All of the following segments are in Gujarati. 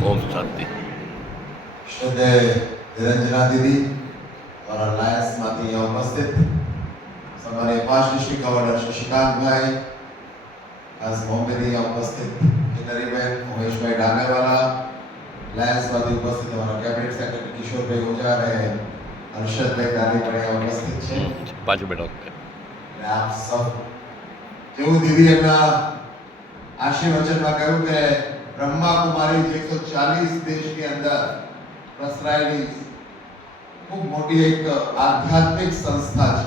ओम शांति। श्रद्धेय निरंजना दीदी और अलायंस माथी यहाँ उपस्थित हमारे 5 डिस्ट्रिक्ट गवर्नर शशिकांत भाई, खास बॉम्बे થી यहाँ उपस्थित किन्नरीबेन, उमेश भाई डांगरवाला, अलायंस माथी उपस्थित हमारा कैबिनेट सेक्रेटरी किशोर भाई ओझा અને હર્ષદ ભાઈ દાની પણ यहाँ उपस्थित છે। पाँच मिनट અને આપ સૌ જેવું દીદી એમના આશીર્વચનમાં કહ્યું કે બ્રહ્મા કુમારી 140 દેશની અંદર પ્રસરાયેલી ખૂબ મોટી એક આધ્યાત્મિક સંસ્થા છે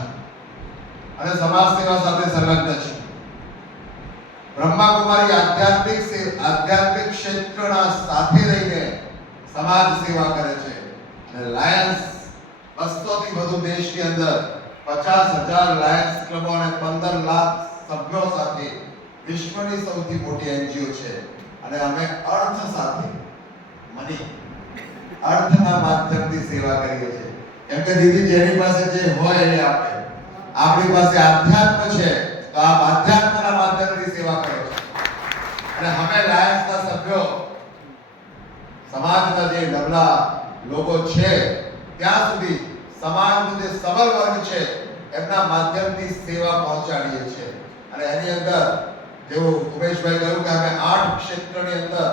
અને સમાજ સેવા સાથે સંલગ્ન છે। બ્રહ્મા કુમારી આધ્યાત્મિક ક્ષેત્રના સાથે રહીને સમાજ સેવા કરે છે અને લાયન્સ 200 થી વધુ દેશની અંદર 50,000 લાયન્સ ક્લબો અને 15 લાખ સભ્યો સાથે વિશ્વની સૌથી મોટી એનજીઓ છે અને અમે અર્થ સાથે મની અર્થના માધ્યમથી સેવા કરીએ છીએ। કેમ કે દીદી જેની પાસે જે હોય એ આપે, આપણી પાસે આધ્યાત્મ છે તો આ આધ્યાત્મના માધ્યમથી સેવા કરો છો અને અમે લાયન્સના સભ્યો સમાજના જે નબળા લોકો છે ત્યાં સુધી સમાજનો જે સબળ વર્ગ છે એમના માધ્યમથી સેવા પહોંચાડીએ છીએ અને એની અંદર જેવું ઉમેશભાઈ કહ્યું કે અમે 8 ક્ષેત્રની અંદર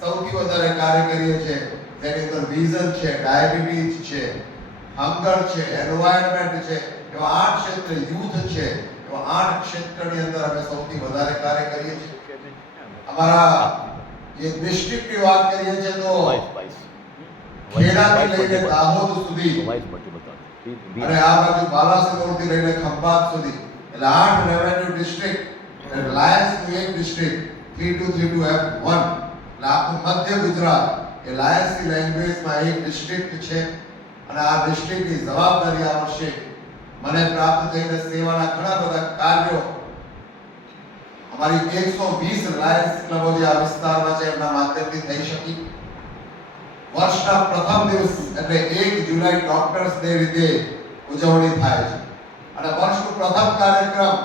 સૌથી વધારે કાર્ય કરીએ છીએ, જેની અંદર વિઝન છે, ડાયાબિટીસ છે, હંગર છે, એન્વાયરમેન્ટ છે, એવા 8 ક્ષેત્ર, યુથ છે, એવા 8 ક્ષેત્રની અંદર અમે સૌથી વધારે કાર્ય કરીએ છીએ। અમારા જે ડિસ્ટ્રિક્ટની વાત કરીએ છીએ તો ખેડાથી લઈને દાહોદ સુધી અને આ બાજુ બાલાસિનોરથી લઈને ખંભાત સુધી એટલે 8 રેવન્યુ ડિસ્ટ્રિક્ટ અને લાયન્સનું એક ડિસ્ટ્રિક્ટ 3232F1 એટલે આખું મધ્ય ગુજરાત એ લાયન્સની લેંગ્વેજમાં એક ડિસ્ટ્રિક્ટ છે અને આ ડિસ્ટ્રિક્ટની જવાબદારી આ વર્ષે મને પ્રાપ્ત થઈને સેવાના ઘણા બધા કાર્યો અમારી 120 લાયન્સ ક્લબો જે આ વિસ્તારમાં છે એમના માધ્યમથી થઈ શકી। વર્ષના પ્રથમ દિવસ એટલે 1 જુલાઈ ડોક્ટર્સ ડે રીતે ઉજવણી થાય છે અને વર્ષનો પ્રથમ કાર્યક્રમ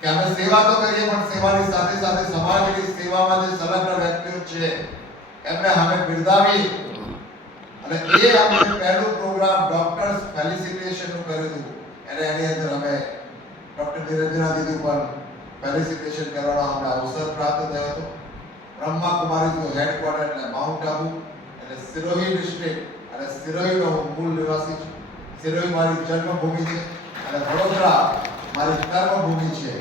કે અમે સેવા તો કરીએ પણ સેવાની સાથે સાથે સમાજની સેવામાં જે સંલગ્ન વ્યક્તિઓ છે એમને અમે બિરદાવી અને એ અમે પહેલું પ્રોગ્રામ ડોક્ટર્સ ફેલિસિટેશનનું કર્યું હતું અને એની અંદર અમે ડોક્ટર નિરંજના દીદી ઉપર ફેલિસિટેશન કરવાનો અમને અવસર પ્રાપ્ત થયો હતો। બ્રહ્મા કુમારીનું હેડક્વાર્ટર એટલે માઉન્ટ આબુ એટલે સિરોહી ડિસ્ટ્રિક્ટ અને સિરોહીનો મૂળ નિવાસી છું। સિરોહી મારી જન્મભૂમિ છે અને વડોદરા મારી કર્મભૂમિ છે।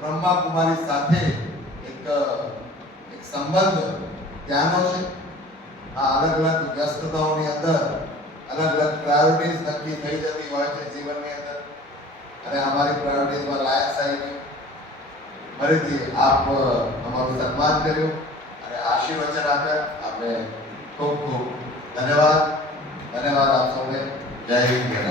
બ્રહ્મા કુમારી સાથે એક સંબંધ ત્યાંનો છે। આ અલગ અલગ વ્યસ્તતાઓની અંદર અલગ અલગ પ્રાયોરિટીઝ નક્કી થઈ જતી હોય છે જીવનની અંદર અને અમારી પ્રાયોરિટીઝમાં લાયન્સ આવી ગઈ। ફરીથી આપ અમારું સન્માન કર્યું અને આશીર્વચન આપ્યા, આપણે ખૂબ ખૂબ ધન્યવાદ। આપ સૌને જય હિન્દ।